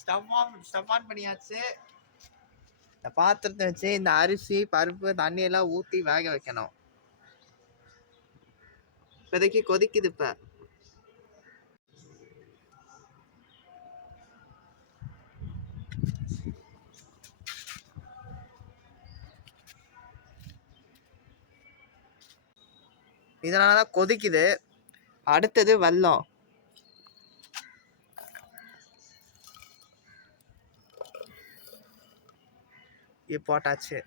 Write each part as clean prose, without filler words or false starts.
Stove on பண்ணியாச்சு. இந்த பாத்திரத்தை வச்சு இந்த அரிசி பருப்பு தண்ணி எல்லாம் ஊற்றி வேக வைக்கணும். இப்போதைக்கு கொதிக்குது. இப்போ இதனாலதான் கொதிக்குது. அடுத்தது வெல்லம். இது போட்டாச்சு.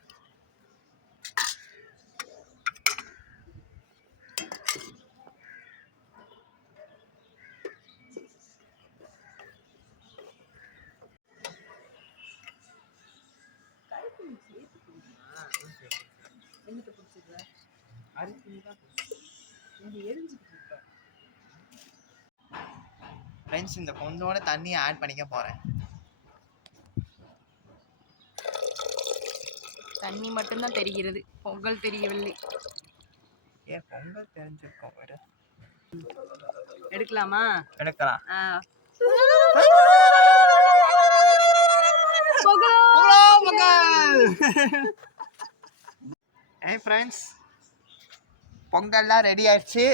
ஃப்ரெண்ட்ஸ், இந்த கொஞ்சோட தண்ணியை ஆட் பண்ணிக்க போறேன். தண்ணி மட்டும்தான் தெரிகிறது, பொங்கல் தெரியவில்லை. ஏன் பொங்கல் தெரிஞ்சிருக்கோம். எடுக்கலாமா? எடுக்கலாம். ஃப்ரெண்ட்ஸ், பொங்கல்லாம் ரெடி ஆயிடுச்சு.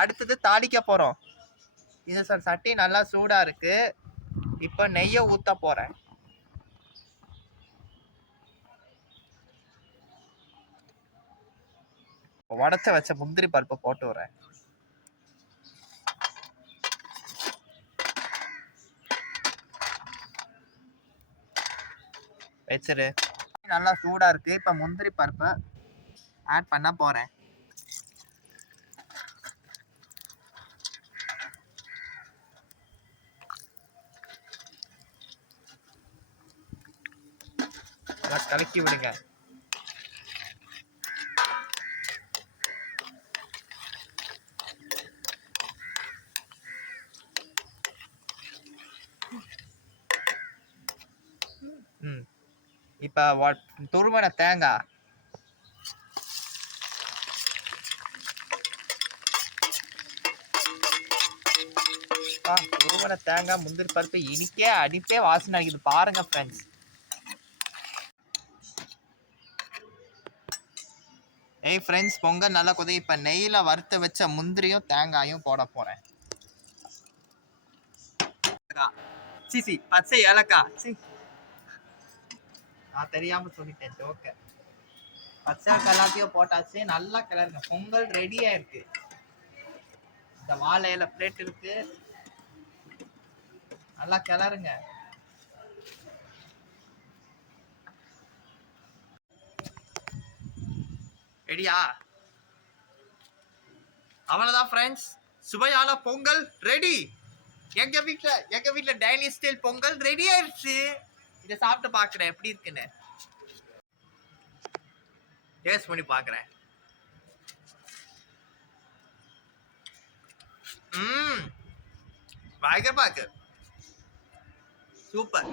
அடுத்தது தாளிக்க போறோம். இது சட்டி நல்லா சூடா இருக்கு. இப்ப நெய்யை ஊத்த போறேன். உடச்ச வச்ச முந்திரி பருப்பை போட்டு வரேன். வச்சிரு. நல்லா சூடா இருக்கு. இப்ப முந்திரி பருப்பை ஆட் பண்ண போறேன். கலக்கி விடுங்க. இப்ப துருவன தேங்காய், முந்திரி பருப்பு இனிக்கே அடிப்பே வாசனை அடிக்குது பாருங்க ஃப்ரெண்ட்ஸ். ஃப்ரெண்ட்ஸ், பொங்கல் நல்லா கொதி. இப்ப நெய்யில வறுத்து வச்ச முந்திரியும் தேங்காயும் போட போறேன். பச்சை ஏலக்காய், நான் தெரியாம சொல்லிட்டேன். ஜோக்க. பச்சை எல்லாத்தையும் போட்டாச்சு. நல்லா கிளறுங்க. பொங்கல் ரெடியா இருக்கு. இந்த வாழையில பிளேட் இருக்கு. நல்லா கிளறுங்க. ரெடியா? அவ்வளவுதான் ஃப்ரெண்ட்ஸ், சுவையான பொங்கல் ரெடி. எங்க வீட்ல டேனிஷ் ஸ்டைல் பொங்கல் ரெடி ஆயிடுச்சு. இதை சாப்பிட்டு பாக்குறேன் எப்படி இருக்குன்னு. டேஸ்ட் பண்ணி பாக்குறேன். பயங்கரமா சூப்பர்.